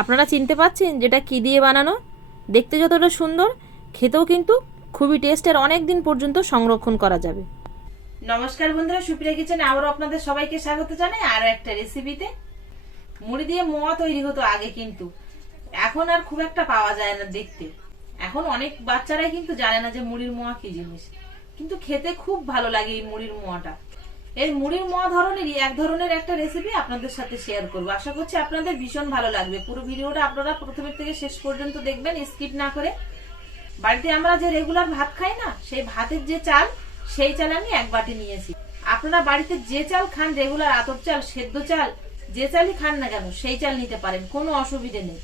আপনারা চিনতে পাচ্ছেন যেটা কী দিয়ে বানানো? দেখতে যতটা সুন্দর, খেতেও কিন্তু খুবই টেস্টের, অনেক দিন পর্যন্ত সংরক্ষণ করা যাবে। নমস্কার বন্ধুরা, সুপ্রিয়া কিচেনে আবারও আপনাদের সবাইকে স্বাগত জানাই আরও একটা রেসিপিতে। মুড়ি দিয়ে মোয়া তৈরি হতো আগে, কিন্তু এখন আর খুব একটা পাওয়া যায় না দেখতে। এখন অনেক বাচ্চারাই কিন্তু জানে না যে মুড়ির মোয়া কি জিনিস, কিন্তু খেতে খুব ভালো লাগে এই মুড়ির মোয়াটা। এই মুড়ির মোয়া ধরনেরই এক ধরনের একটা রেসিপি আপনাদের সাথে শেয়ার করবো। আশা করছি আপনাদের ভীষণ ভালো লাগবে। পুরো ভিডিওটা আপনারা প্রথমের থেকে শেষ পর্যন্ত দেখবেন, স্কিপ না করে। বাড়িতে আমরা যে রেগুলার ভাত খাই না, সেই ভাতের যে চাল, সেই চাল আমি এক বাটি নিয়েছি। আপনারা বাড়িতে যে চাল খান, রেগুলার আতপ চাল, সেদ্ধ চাল, যে চালই খান না কেন সেই চাল নিতে পারেন, কোনো অসুবিধে নেই।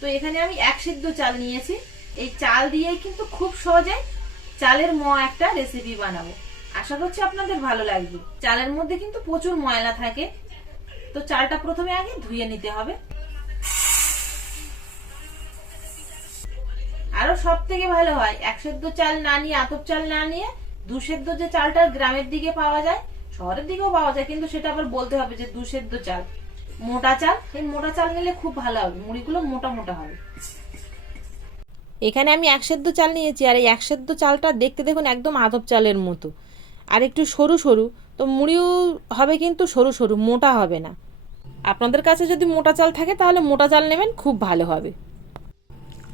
তো এখানে আমি এক সিদ্ধ চাল নিয়েছি। এই চাল দিয়েই কিন্তু খুব সহজে চালের মোয়া একটা রেসিপি বানাবো। আশা করছি আপনাদের ভালো লাগবে। চালের মধ্যে কিন্তু প্রচুর ময়লা থাকে, তো চালটা প্রথমে আগে ধুয়ে নিতে হবে। আরো সব থেকে ভালো হয় এক সেদ্ধ চাল না নিয়ে, আতপ চাল না নিয়ে, দুসেদ্ধ যে চালটা গ্রামের দিকে পাওয়া যায়, শহরের দিকেও পাওয়া যায়, কিন্তু সেটা আবার বলতে হবে যে দুসেদ্ধ চাল, মোটা চাল। এই মোটা চাল নিলে খুব ভালো হবে, মুড়িগুলো মোটা মোটা হবে। এখানে আমি এক সেদ্ধ চাল নিয়েছি, আর এই এক সেদ্ধ চালটা দেখতে দেখুন একদম আতপ চালের মতো, আর একটু সরু সরু। তো মুড়িও হবে কিন্তু সরু সরু, মোটা হবে না। আপনাদের কাছে যদি মোটা চাল থাকে তাহলে মোটা চাল নেবেন, খুব ভালো হবে।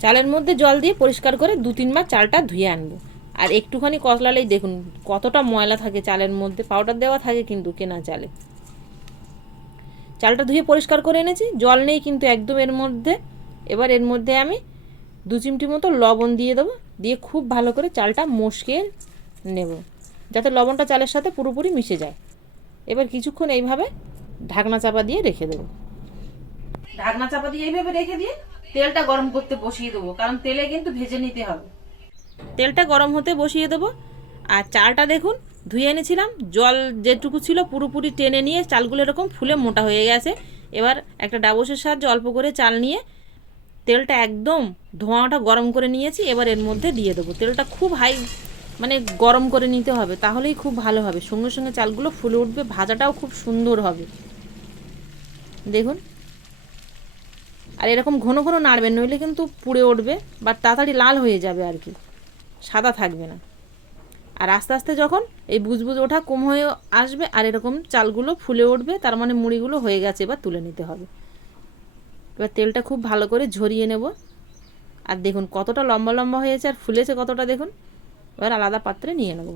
চালের মধ্যে জল দিয়ে পরিষ্কার করে 2-3 বার চালটা ধুয়ে আনবো। আর একটুখানি কচলালেই দেখুন কতটা ময়লা থাকে চালের মধ্যে। পাউডার দেওয়া থাকে কিন্তু কেনা চালে। চালটা ধুয়ে পরিষ্কার করে এনেছি, জল নেই কিন্তু একদম এর মধ্যে। এবার এর মধ্যে আমি 2 চিমটি মতো লবণ দিয়ে দেবো, দিয়ে খুব ভালো করে চালটা মশকে নেব, যাতে লবণটা চালের সাথে পুরোপুরি মিশে যায়। এবার কিছুক্ষণ এইভাবে ঢাকনা চাপা দিয়ে রেখে দেবো। ঢাকনা চাপা দিয়ে এইভাবে রেখে দিয়ে তেলটা গরম করতে বসিয়ে দেবো, কারণ তেলে কিন্তু ভেজে নিতে হবে। তেলটা গরম হতে বসিয়ে দেবো। আর চালটা দেখুন ধুয়ে এনেছিলাম, জল যেটুকু ছিল পুরোপুরি টেনে নিয়ে চালগুলো এরকম ফুলে মোটা হয়ে গেছে। এবার একটা ডাবসের সাহায্যে অল্প করে চাল নিয়ে তেলটা একদম ধোঁয়াটা গরম করে নিয়েছি। এবার এর মধ্যে দিয়ে দেবো। তেলটা খুব হাই মানে গরম করে নিতে হবে, তাহলেই খুব ভালো হবে। সঙ্গে সঙ্গে চালগুলো ফুলে উঠবে, ভাজাটাও খুব সুন্দর হবে। দেখুন, আর এরকম ঘন ঘন নাড়বেন, নইলে কিন্তু পুড়ে উঠবে বা তাড়াতাড়ি লাল হয়ে যাবে, আর কি সাদা থাকবে না। আর আস্তে আস্তে যখন এই বুজবুজ ওঠা কম হয়ে আসবে আর এরকম চালগুলো ফুলে উঠবে, তার মানে মুড়িগুলো হয়ে গেছে, এবার তুলে নিতে হবে। এবার তেলটা খুব ভালো করে ঝরিয়ে নেব। আর দেখুন কতটা লম্বা লম্বা হয়েছে আর ফুলেছে কতটা, দেখুন। এবার আলাদা পাত্রে নিয়ে নেব।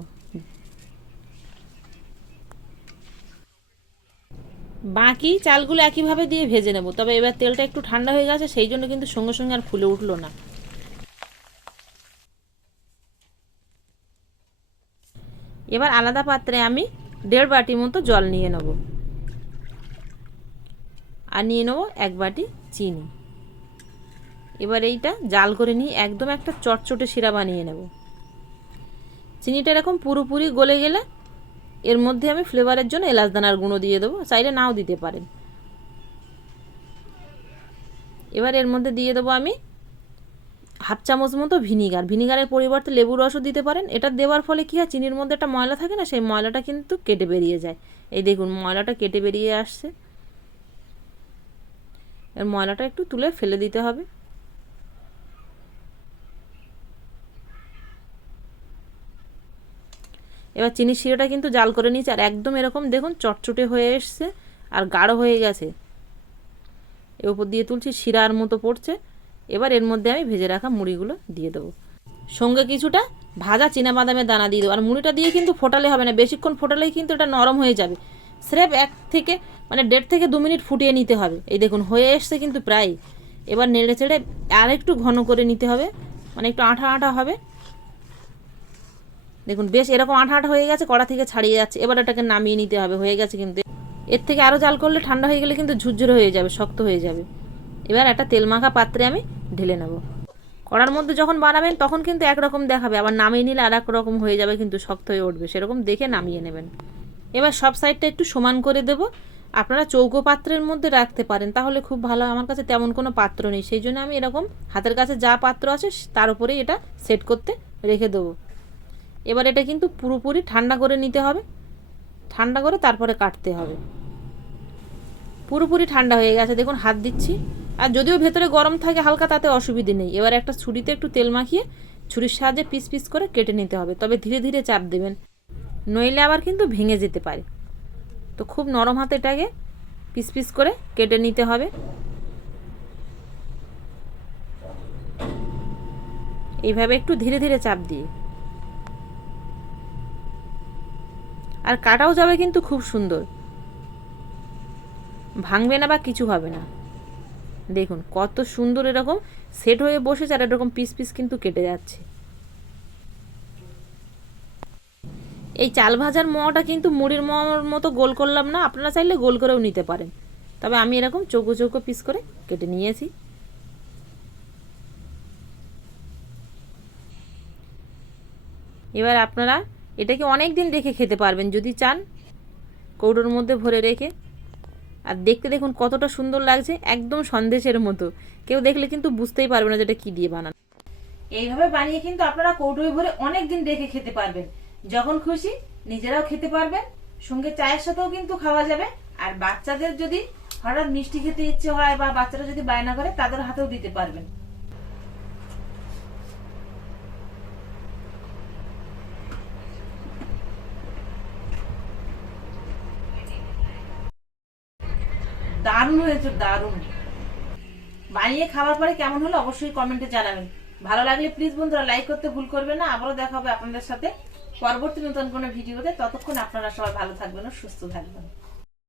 বাকি চালগুলো একইভাবে দিয়ে ভেজে নেব, তবে এবার তেলটা একটু ঠান্ডা হয়ে গেছে, সেই জন্য কিন্তু সঙ্গে সঙ্গে আর ফুলে উঠলো না। এবার আলাদা পাত্রে আমি 1.5 বাটি মতো জল নিয়ে নেব, আর নিয়ে নেব 1 বাটি চিনি। এবার এইটা জাল করে নিয়ে একদম একটা চটচটে শিরা বানিয়ে নেব। চিনিটা এরকম পুরোপুরি গলে গেলে এর মধ্যে আমি ফ্লেভারের জন্য এলাচ দানার গুঁড়ো দিয়ে দেবো, চাইলে নাও দিতে পারেন। এবার এর মধ্যে দিয়ে দেবো আমি 1/2 চামচ মতো ভিনিগার। ভিনিগারের পরিবর্তে লেবুর রসও দিতে পারেন। এটা দেওয়ার ফলে কী হয়, চিনির মধ্যে একটা ময়লা থাকে না, সেই ময়লাটা কিন্তু কেটে বেরিয়ে যায়। এই দেখুন ময়লাটা কেটে বেরিয়ে আসছে। এর ময়লাটা একটু তুলে ফেলে দিতে হবে। এবার চিনির শিরাটা কিন্তু জাল করে নিয়েছি, আর একদম এরকম দেখুন চটচটে হয়ে এসছে আর গাঢ় হয়ে গেছে। এর উপর দিয়ে তুলছি, শিরার মতো পড়ছে। এবার এর মধ্যে আমি ভেজে রাখা মুড়িগুলো দিয়ে দেবো, সঙ্গে কিছুটা ভাজা চীনাবাদামের দানা দিয়ে দেবো। আর মুড়িটা দিয়ে কিন্তু ফোটালে হবে না, বেশিক্ষণ ফোটালেই কিন্তু এটা নরম হয়ে যাবে। স্রেফ 1.5 থেকে 2 মিনিট ফুটিয়ে নিতে হবে। এই দেখুন হয়ে এসছে কিন্তু প্রায়। এবার নেড়ে চেড়ে আর একটু ঘন করে নিতে হবে, মানে একটু আঠা আঠা হবে। দেখুন বেশ এরকম আঠা আঠা হয়ে গেছে, কড়া থেকে ছাড়িয়ে যাচ্ছে। এবার এটাকে নামিয়ে নিতে হবে, হয়ে গেছে কিন্তু। এর থেকে আরও জাল করলে ঠান্ডা হয়ে গেলে কিন্তু ঝুরঝুরে হয়ে যাবে, শক্ত হয়ে যাবে। এবার একটা তেল মাখা পাত্রে আমি ঢেলে নেব। কড়ার মধ্যে যখন বানাবেন তখন কিন্তু একরকম দেখাবে, আবার নামিয়ে নিলে আর এক রকম হয়ে যাবে, কিন্তু শক্ত হয়ে উঠবে। সেরকম দেখে নামিয়ে নেবেন। এবার সব সাইডটা একটু সমান করে দেব। আপনারা চৌকো পাত্রের মধ্যে রাখতে পারেন, তাহলে খুব ভালো। আমার কাছে তেমন কোনো পাত্র নেই, সেই জন্য আমি এরকম হাতের কাছে যা পাত্র আছে তার উপরেই এটা সেট করতে রেখে দেবো। এবার এটা কিন্তু পুরোপুরি ঠান্ডা করে নিতে হবে, ঠান্ডা করে তারপরে কাটতে হবে। পুরোপুরি ঠান্ডা হয়ে গেছে, দেখুন হাত দিচ্ছি আর যদিও ভেতরে গরম থাকে হালকা, তাতে অসুবিধে নেই। এবার একটা ছুরিতে একটু তেল মাখিয়ে ছুরির সাহায্যে পিস পিস করে কেটে নিতে হবে, তবে ধীরে ধীরে চাপ দেবেন, নইলে আবার কিন্তু ভেঙে যেতে পারে। তো খুব নরম হাতে এটাকে পিস পিস করে কেটে নিতে হবে। এইভাবে একটু ধীরে ধীরে চাপ দিয়ে, আর কাটাও যাবে কিন্তু খুব সুন্দর, ভাঙবে না বা কিছু হবে না। দেখুন কত সুন্দর এরকম সেট হয়ে বসেছে, আর এরকম পিস পিস কিন্তু কেটে যাচ্ছে। এই চাল ভাজার মোয়াটা কিন্তু মুড়ির মোয়ার মতো গোল করলাম না, আপনারা চাইলে গোল করেও নিতে পারেন, তবে আমি এরকম চৌকো চৌকো পিস করে কেটে নিয়েছি। এবার আপনারা এটাকে অনেক দিন রেখে খেতে পারবেন যদি চান, কৌটোর মধ্যে ভরে রেখে। আর দেখতে দেখুন কতটা সুন্দর লাগছে, একদম সন্দেশের মতো, কেউ দেখলে কিন্তু বুঝতেই পারবে না যেটা কি দিয়ে বানানো। এইভাবে বানিয়ে কিন্তু আপনারা কৌটোয় ভরে অনেক দিন রেখে খেতে পারবেন, যখন খুশি নিজেরাও খেতে পারবেন, সঙ্গে চায়ের সাথেও কিন্তু খাওয়া যাবে। আর বাচ্চাদের যদি হঠাৎ মিষ্টি খেতে ইচ্ছে হয় বা বাচ্চারা যদি বায়না করে, তাদের হাতেও দিতে পারবেন। দারুণ হয়েছে, দারুণ। বানিয়ে খাওয়ার পরে কেমন হলো অবশ্যই কমেন্টে জানাবেন। ভালো লাগলে প্লিজ বন্ধুরা লাইক করতে ভুল করবেন না। আবারও দেখা হবে আপনাদের সাথে পরবর্তী নতুন কোনো ভিডিওতে। ততক্ষণ আপনারা সবাই ভালো থাকবেন ও সুস্থ থাকবেন।